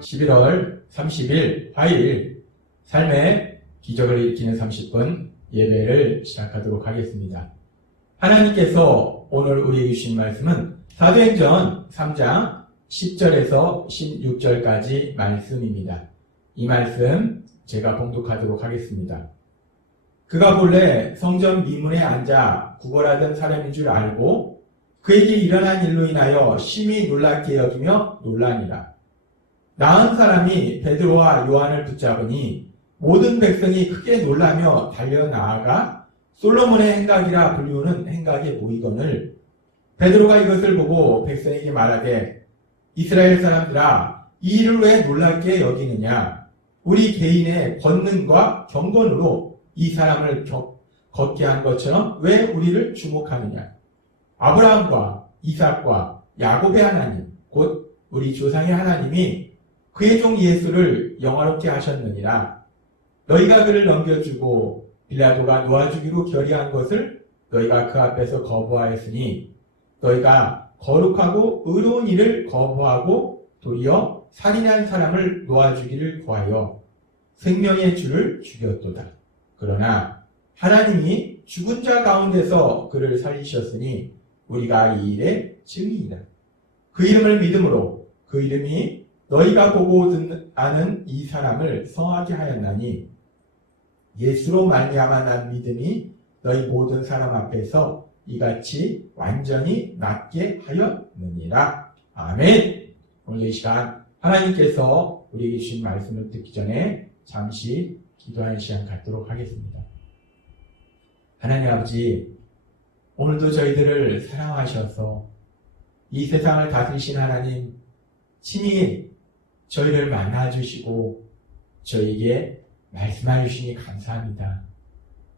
11월 30일 화요일 삶의 기적을 일으키는 30분 예배를 시작하도록 하겠습니다. 하나님께서 오늘 우리에게 주신 말씀은 사도행전 3장 10절에서 16절까지 말씀입니다. 이 말씀 제가 봉독하도록 하겠습니다. 그가 본래 성전 미문에 앉아 구걸하던 사람인 줄 알고 그에게 일어난 일로 인하여 심히 놀랍게 여기며 놀라니라. 나은 사람이 베드로와 요한을 붙잡으니 모든 백성이 크게 놀라며 달려나아가 솔로몬의 행각이라 불리우는 행각에 모이거늘 베드로가 이것을 보고 백성에게 말하되 이스라엘 사람들아 이 일을 왜 놀랍게 여기느냐. 우리 개인의 권능과 경건으로 이 사람을 걷게 한 것처럼 왜 우리를 주목하느냐. 아브라함과 이삭과 야곱의 하나님 곧 우리 조상의 하나님이 그의 종 예수를 영화롭게 하셨느니라. 너희가 그를 넘겨주고 빌라도가 놓아주기로 결의한 것을 너희가 그 앞에서 거부하였으니 너희가 거룩하고 의로운 일을 거부하고 도리어 살인한 사람을 놓아주기를 구하여 생명의 주를 죽였도다. 그러나 하나님이 죽은 자 가운데서 그를 살리셨으니 우리가 이 일의 증인이다. 그 이름을 믿음으로 그 이름이 너희가 보고 아는 이 사람을 성하게 하였나니 예수로 말미암아 난 믿음이 너희 모든 사람 앞에서 이같이 완전히 낫게 하였느니라. 아멘. 오늘 이 시간 하나님께서 우리에게 주신 말씀을 듣기 전에 잠시 기도하는 시간 갖도록 하겠습니다. 하나님 아버지, 오늘도 저희들을 사랑하셔서 이 세상을 다스리신 하나님 친히 저희를 만나주시고 저희에게 말씀해 주시니 감사합니다.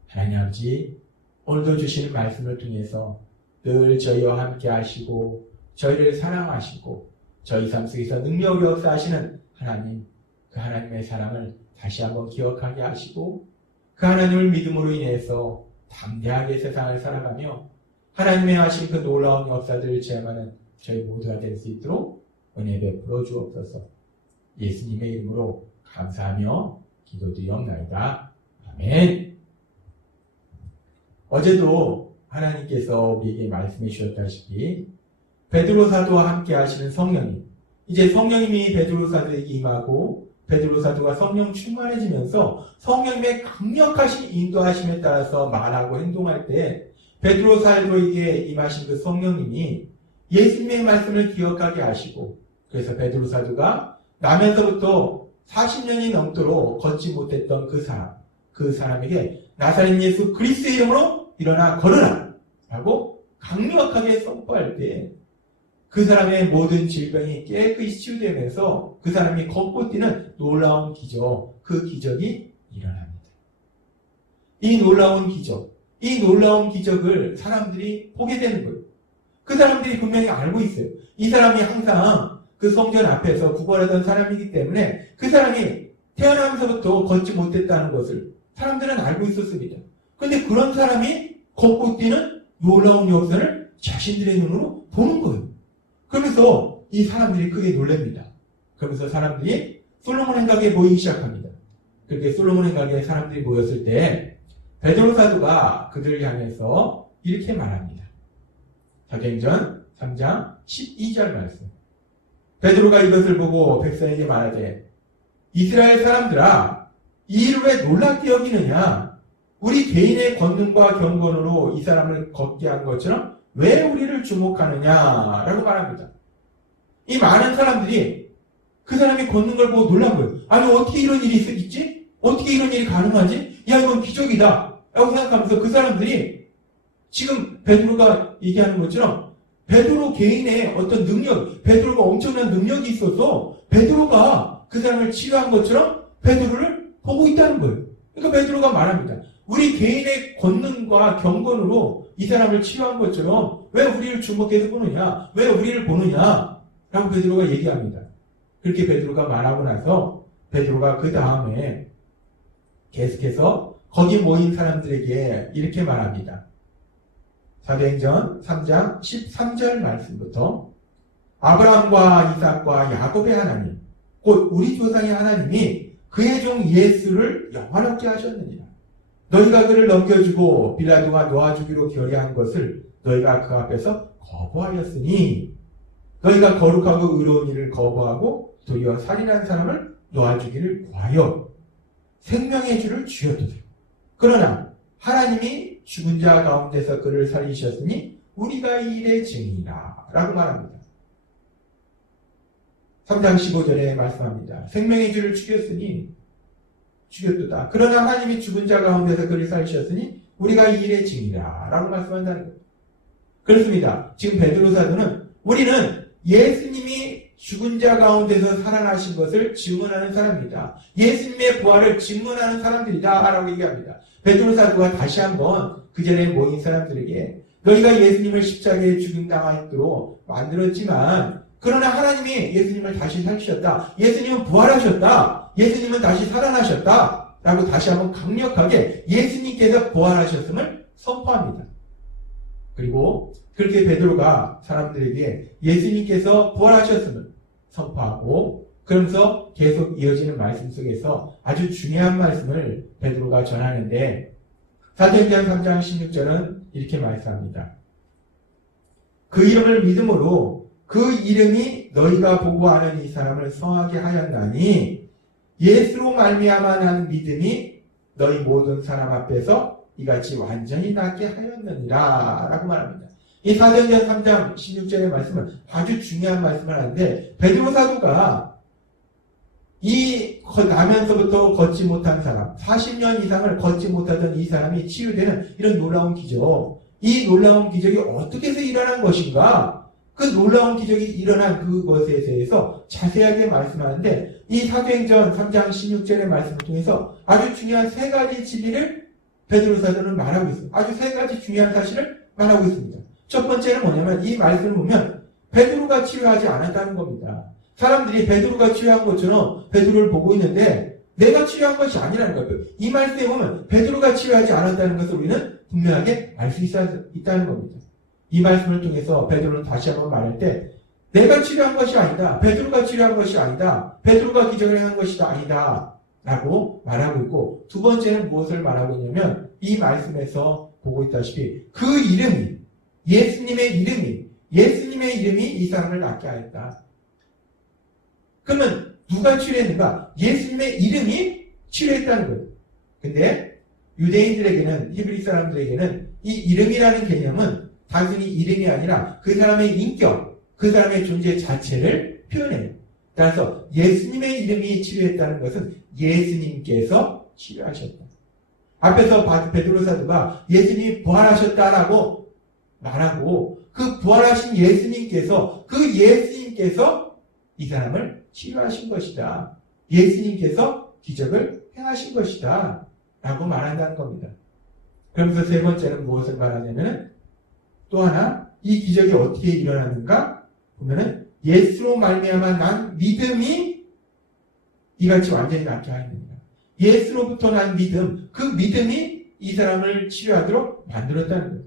하나님 아버지, 오늘도 주시는 말씀을 통해서 늘 저희와 함께 하시고 저희를 사랑하시고 저희 삶 속에서 능력이 역사하시는 하나님, 그 하나님의 사랑을 다시 한번 기억하게 하시고 그 하나님을 믿음으로 인해서 담대하게 세상을 살아가며 하나님의 하신 그 놀라운 역사들을 체험하는 저희 모두가 될 수 있도록 은혜 베풀어 주옵소서. 예수님의 이름으로 감사하며 기도드리옵나이다. 아멘. 어제도 하나님께서 우리에게 말씀해 주셨다시피 베드로 사도와 함께 하시는 성령님, 이제 성령님이 베드로 사도에게 임하고 베드로 사도가 성령 충만해지면서 성령님의 강력하신 인도하심에 따라서 말하고 행동할 때 베드로 사도에게 임하신 그 성령님이 예수님의 말씀을 기억하게 하시고 그래서 베드로 사도가 나면서부터 40년이 넘도록 걷지 못했던 그 사람에게 나사렛 예수 그리스도의 이름으로 일어나 걸으라 라고 강력하게 선포할 때 그 사람의 모든 질병이 깨끗이 치유되면서 그 사람이 걷고 뛰는 놀라운 기적, 그 기적이 일어납니다. 이 놀라운 기적을 사람들이 보게 되는 거예요. 그 사람들이 분명히 알고 있어요. 이 사람이 항상 그 성전 앞에서 구걸하던 사람이기 때문에 그 사람이 태어나면서부터 걷지 못했다는 것을 사람들은 알고 있었습니다. 그런데 그런 사람이 걷고 뛰는 놀라운 역사를 자신들의 눈으로 보는 거예요. 그러면서 이 사람들이 크게 놀랍니다. 그러면서 사람들이 솔로몬 행각에 모이기 시작합니다. 그렇게 솔로몬 행각에 사람들이 모였을 때 베드로 사도가 그들을 향해서 이렇게 말합니다. 사도행전 3장 12절 말씀. 베드로가 이것을 보고 백성에게 말하되 이스라엘 사람들아 이 일을 왜 놀랍게 여기느냐. 우리 개인의 권능과 경건으로 이 사람을 걷게 한 것처럼 왜 우리를 주목하느냐 라고 말합니다. 이 많은 사람들이 그 사람이 걷는 걸 보고 놀란 거예요. 아니 어떻게 이런 일이 있지? 어떻게 이런 일이 가능하지? 야 이건 기적이다 라고 생각하면서 그 사람들이 지금 베드로가 얘기하는 것처럼 베드로 개인의 어떤 능력, 베드로가 엄청난 능력이 있어서 베드로가 그 사람을 치유한 것처럼 베드로를 보고 있다는 거예요. 그러니까 베드로가 말합니다. 우리 개인의 권능과 경건으로 이 사람을 치유한 것처럼 왜 우리를 주목해서 보느냐? 왜 우리를 보느냐? 라고 베드로가 얘기합니다. 그렇게 베드로가 말하고 나서 베드로가 그 다음에 계속해서 거기 모인 사람들에게 이렇게 말합니다. 사도행전 3장 13절 말씀부터 아브라함과 이삭과 야곱의 하나님 곧 우리 조상의 하나님이 그의 종 예수를 영화롭게 하셨느니라. 너희가 그를 넘겨주고 빌라도가 놓아주기로 결의한 것을 너희가 그 앞에서 거부하였으니 너희가 거룩하고 의로운 일을 거부하고 도리어 살인한 사람을 놓아주기를 구하여 생명의 주를 주였도다. 그러나 하나님이 죽은 자 가운데서 그를 살리셨으니 우리가 이 일의 증인이라 라고 말합니다. 3장 15절에 말씀합니다. 생명의 주를 죽였도다. 그러나 하나님이 죽은 자 가운데서 그를 살리셨으니 우리가 이 일의 증인이라 라고 말씀한다는 거예요. 그렇습니다. 지금 베드로 사도는 우리는 예수님이 죽은 자 가운데서 살아나신 것을 증언하는 사람입니다. 예수님의 부활을 증언하는 사람들이다 라고 얘기합니다. 베드로 사도가 다시 한번 그 전에 모인 사람들에게 너희가 예수님을 십자가에 죽임당하도록 만들었지만 그러나 하나님이 예수님을 다시 살리셨다. 예수님은 부활하셨다. 예수님은 다시 살아나셨다. 라고 다시 한번 강력하게 예수님께서 부활하셨음을 선포합니다. 그리고 그렇게 베드로가 사람들에게 예수님께서 부활하셨음을 선포하고 그러면서 계속 이어지는 말씀 속에서 아주 중요한 말씀을 베드로가 전하는데 사도행전 3장 16절은 이렇게 말씀합니다. 그 이름을 믿음으로 그 이름이 너희가 보고 아는 이 사람을 성하게 하였나니 예수로 말미암아 난 믿음이 너희 모든 사람 앞에서 이같이 완전히 낫게 하였느니라 라고 말합니다. 이 사도행전 3장 16절의 말씀은 아주 중요한 말씀을 하는데 베드로 사도가 이 나면서부터 걷지 못한 사람 40년 이상을 걷지 못하던 이 사람이 치유되는 이런 놀라운 기적, 이 놀라운 기적이 어떻게 해서 일어난 것인가, 그 놀라운 기적이 일어난 그것에 대해서 자세하게 말씀하는데 이 사도행전 3장 16절의 말씀을 통해서 아주 중요한 세 가지 진리를 베드로 사도는 말하고 있습니다. 아주 세 가지 중요한 사실을 말하고 있습니다. 첫 번째는 뭐냐면 이 말씀을 보면 베드로가 치유하지 않았다는 겁니다. 사람들이 베드로가 치유한 것처럼 베드로를 보고 있는데 내가 치유한 것이 아니라는 거예요. 이 말씀에 보면 베드로가 치유하지 않았다는 것을 우리는 분명하게 알 수 있다는 겁니다. 이 말씀을 통해서 베드로는 다시 한번 말할 때 내가 치유한 것이 아니다. 베드로가 치유한 것이 아니다. 베드로가 기적을 한 것이 아니다. 라고 말하고 있고 두 번째는 무엇을 말하고 있냐면 이 말씀에서 보고 있다시피 그 이름이 예수님의 이름이 이 사람을 낫게 하였다. 그러면 누가 치료했는가? 예수님의 이름이 치료했다는 거예요. 근데 유대인들에게는, 히브리 사람들에게는 이 이름이라는 개념은 단순히 이름이 아니라 그 사람의 인격, 그 사람의 존재 자체를 표현해요. 따라서 예수님의 이름이 치료했다는 것은 예수님께서 치료하셨다. 앞에서 베드로 사도가 예수님이 부활하셨다라고 말하고 그 부활하신 예수님께서 이 사람을 치료하신 것이다. 예수님께서 기적을 행하신 것이다. 라고 말한다는 겁니다. 그러면서 세 번째는 무엇을 말하냐면 또 하나 이 기적이 어떻게 일어났는가 보면은 예수로 말미암아 난 믿음이 이같이 완전히 낫게 하였느니라. 예수로부터 난 믿음, 그 믿음이 이 사람을 치료하도록 만들었다는 거예요.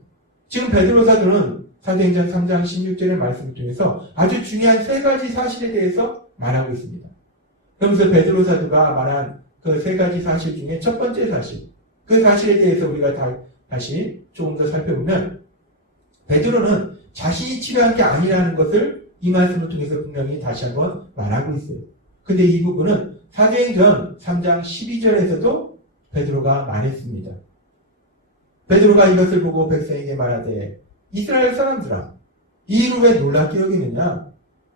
지금 베드로 사도는 사도행전 3장 16절의 말씀을 통해서 아주 중요한 세 가지 사실에 대해서 말하고 있습니다. 그러면서 베드로 사도가 말한 그 세 가지 사실 중에 첫 번째 사실, 그 사실에 대해서 우리가 다시 조금 더 살펴보면 베드로는 자신이 치료한 게 아니라는 것을 이 말씀을 통해서 분명히 다시 한번 말하고 있어요. 근데 이 부분은 사도행전 3장 12절에서도 베드로가 말했습니다. 베드로가 이것을 보고 백성에게 말하되 이스라엘 사람들아 이 일을 왜 놀랍게 여기느냐?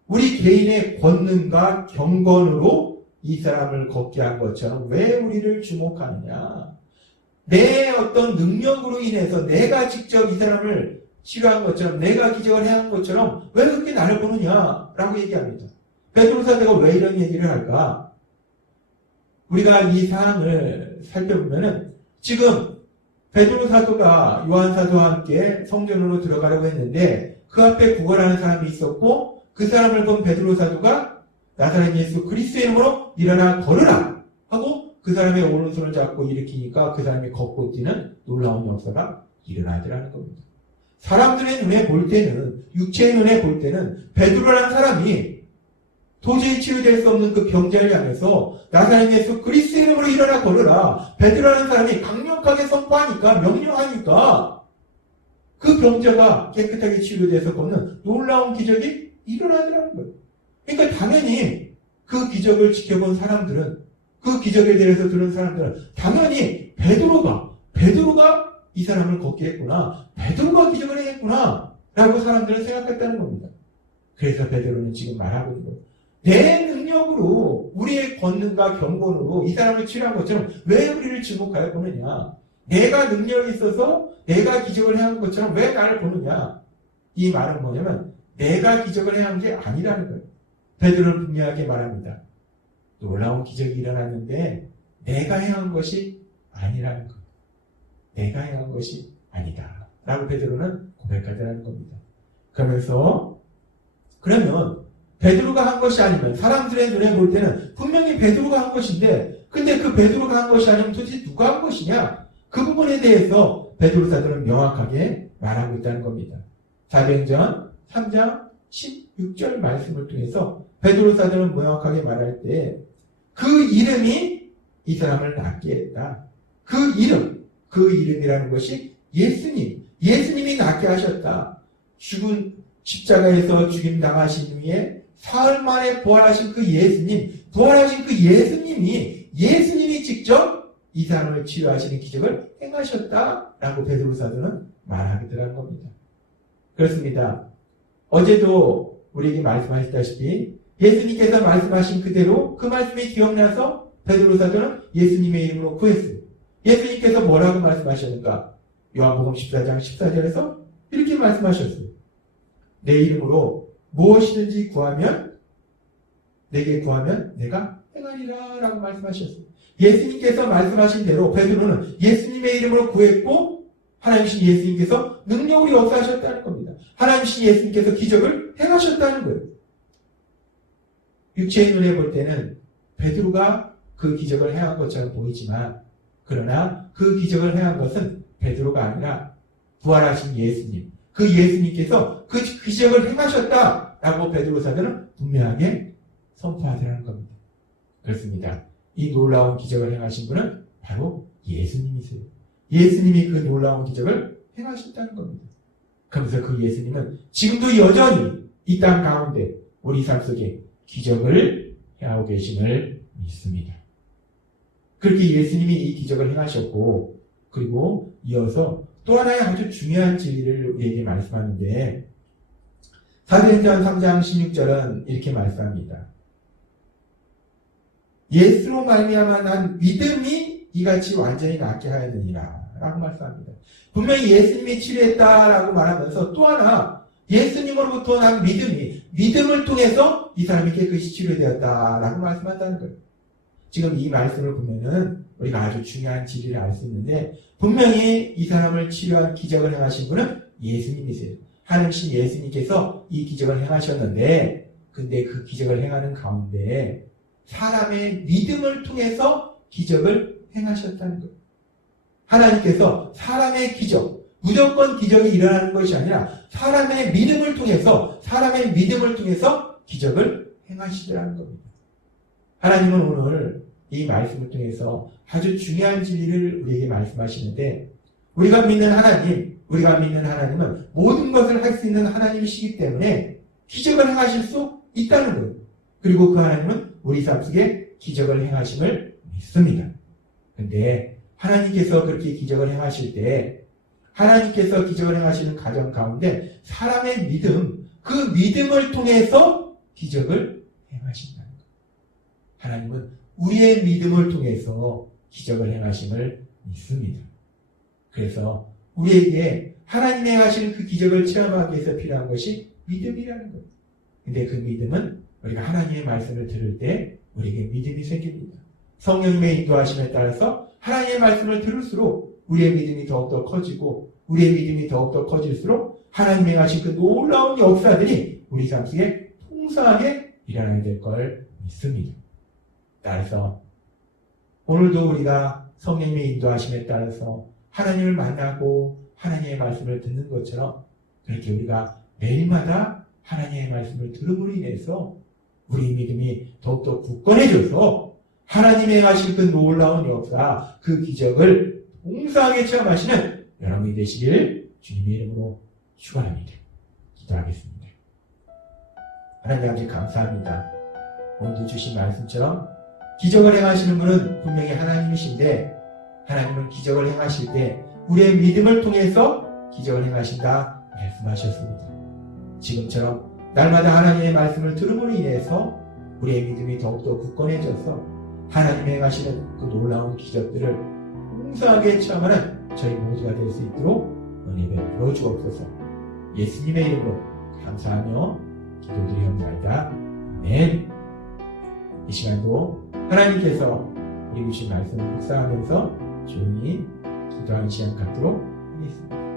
우리 개인의 권능과 경건으로 이 사람을 걷게 한 것처럼 왜 우리를 주목하느냐? 내 어떤 능력으로 인해서 내가 직접 이 사람을 치료한 것처럼 내가 기적을 해한 것처럼 왜 그렇게 나를 보느냐? 라고 얘기합니다. 베드로 사도가 왜 이런 얘기를 할까? 우리가 이 사항을 살펴보면은 지금 베드로 사도가 요한 사도와 함께 성전으로 들어가려고 했는데 그 앞에 구걸하는 사람이 있었고 그 사람을 본 베드로 사도가 나사렛 예수 그리스도의 이름으로 일어나 걸으라 하고 그 사람의 오른손을 잡고 일으키니까 그 사람이 걷고 뛰는 놀라운 역사가 일어나더라는 겁니다. 사람들의 눈에 볼 때는, 육체의 눈에 볼 때는 베드로라는 사람이 도저히 치유될 수 없는 그 병자를 향해서 나사렛 예수 그리스도의 이름으로 일어나 걸으라. 베드로라는 사람이 강력하게 선포하니까, 명령하니까 그 병자가 깨끗하게 치유돼서 걷는 놀라운 기적이 일어나더라는 거예요. 그러니까 당연히 그 기적을 지켜본 사람들은, 그 기적에 대해서 들은 사람들은 당연히 베드로가 이 사람을 걷게 했구나, 베드로가 기적을 했구나 라고 사람들은 생각했다는 겁니다. 그래서 베드로는 지금 말하고 있는 거예요. 내 능력으로, 우리의 권능과 경건으로 이 사람을 치유한 것처럼 왜 우리를 지목하여 보느냐, 내가 능력이 있어서 내가 기적을 해한 것처럼 왜 나를 보느냐. 이 말은 뭐냐면 내가 기적을 해한 게 아니라는 거예요. 베드로는 분명하게 말합니다. 놀라운 기적이 일어났는데 내가 행한 것이 아니라는 거예요. 내가 행한 것이 아니다 라고 베드로는 고백하더라는 겁니다. 그러면 베드로가 한 것이 아니면, 사람들의 눈에 볼 때는 분명히 베드로가 한 것인데, 근데 그 베드로가 한 것이 아니면 도대체 누가 한 것이냐, 그 부분에 대해서 베드로 사도는 명확하게 말하고 있다는 겁니다. 사도행전 3장 16절 말씀을 통해서 베드로 사도는 명확하게 말할 때 그 이름이 이 사람을 낫게 했다. 그 이름이라는 것이 예수님이 낫게 하셨다. 십자가에서 죽임 당하신 후에 사흘 만에 부활하신 그 예수님이 직접 이 사람을 치유하시는 기적을 행하셨다라고 베드로 사도는 말하기도 한 겁니다. 그렇습니다. 어제도 우리에게 말씀하셨다시피 예수님께서 말씀하신 그대로 그 말씀이 기억나서 베드로 사도는 예수님의 이름으로 구했어요. 예수님께서 뭐라고 말씀하셨는가? 요한복음 14장 14절에서 이렇게 말씀하셨어요. 내 이름으로 무엇이든지 내게 구하면 내가 행하리라 라고 말씀하셨어요. 예수님께서 말씀하신 대로 베드로는 예수님의 이름으로 구했고, 하나님이신 예수님께서 능력으로 역사하셨다는 겁니다. 하나님이신 예수님께서 기적을 행하셨다는 거예요. 육체의 눈에 볼 때는 베드로가 그 기적을 행한 것처럼 보이지만, 그러나 그 기적을 행한 것은 베드로가 아니라 부활하신 예수님, 그 예수님께서 그 기적을 행하셨다라고 베드로 사도는 분명하게 선포하더라는 겁니다. 그렇습니다. 이 놀라운 기적을 행하신 분은 바로 예수님이세요. 예수님이 그 놀라운 기적을 행하셨다는 겁니다. 그러면서 그 예수님은 지금도 여전히 이 땅 가운데 우리 삶 속에 기적을 행하고 계심을 믿습니다. 그렇게 예수님이 이 기적을 행하셨고, 그리고 이어서 또 하나의 아주 중요한 진리를 우리에게 말씀하는데, 사도행전 3장 16절은 이렇게 말씀합니다. 예수로 말미암아 난 믿음이 이같이 완전히 낫게 하였느니라 라고 말씀합니다. 분명히 예수님이 치료했다라고 말하면서 또 하나 예수님으로부터 난 믿음을 통해서 이 사람이 깨끗이 치료되었다라고 말씀한다는 거예요. 지금 이 말씀을 보면은 우리가 아주 중요한 진리를 알 수 있는데, 분명히 이 사람을 치료한 기적을 행하신 분은 예수님이세요. 하나님신 예수님께서 이 기적을 행하셨는데, 근데 그 기적을 행하는 가운데 사람의 믿음을 통해서 기적을 행하셨다는 거예요. 하나님께서 사람의 기적, 무조건 기적이 일어나는 것이 아니라 사람의 믿음을 통해서 기적을 행하시더라는 겁니다. 하나님은 오늘 이 말씀을 통해서 아주 중요한 진리를 우리에게 말씀하시는데, 우리가 믿는 하나님은 모든 것을 할 수 있는 하나님이시기 때문에 기적을 행하실 수 있다는 거예요. 그리고 그 하나님은 우리 삶 속에 기적을 행하심을 믿습니다. 그런데 하나님께서 그렇게 기적을 행하실 때, 하나님께서 기적을 행하시는 가정 가운데 사람의 믿음, 그 믿음을 통해서 기적을 행하신다는 거예요. 하나님은 우리의 믿음을 통해서 기적을 행하심을 믿습니다. 그래서 우리에게 하나님이 행하시는 그 기적을 체험하기 위해서 필요한 것이 믿음이라는 거예요. 근데 그 믿음은 우리가 하나님의 말씀을 들을 때 우리에게 믿음이 생깁니다. 성령님의 인도하심에 따라서 하나님의 말씀을 들을수록 우리의 믿음이 더욱더 커지고, 우리의 믿음이 더욱더 커질수록 하나님이 행하신 그 놀라운 역사들이 우리 삶 속에 풍성하게 일어나게 될 걸 믿습니다. 따라서 오늘도 우리가 성령님의 인도하심에 따라서 하나님을 만나고 하나님의 말씀을 듣는 것처럼, 그렇게 우리가 매일마다 하나님의 말씀을 들음으로 인해서 우리 믿음이 더욱더 굳건해져서 하나님의 하실 그 놀라운 역사, 그 기적을 동사하게 체험하시는 여러분이 되시길 주님의 이름으로 축원합니다. 기도하겠습니다. 하나님 아버지 감사합니다. 오늘도 주신 말씀처럼 기적을 행하시는 분은 분명히 하나님이신데 하나님은 기적을 행하실 때 우리의 믿음을 통해서 기적을 행하신다 말씀하셨습니다. 지금처럼 날마다 하나님의 말씀을 들음으로 인해서 우리의 믿음이 더욱더 굳건해져서 하나님의 행하시는 그 놀라운 기적들을 풍성하게 체험하는 저희 모두가 될 수 있도록 은혜 베풀어 주옵소서. 예수님의 이름으로 감사하며 기도드리옵나이다. 아멘. 이 시간도 하나님께서 우리 주신 말씀을 묵상하면서 조용히 기도하는 시간 갖도록 하겠습니다.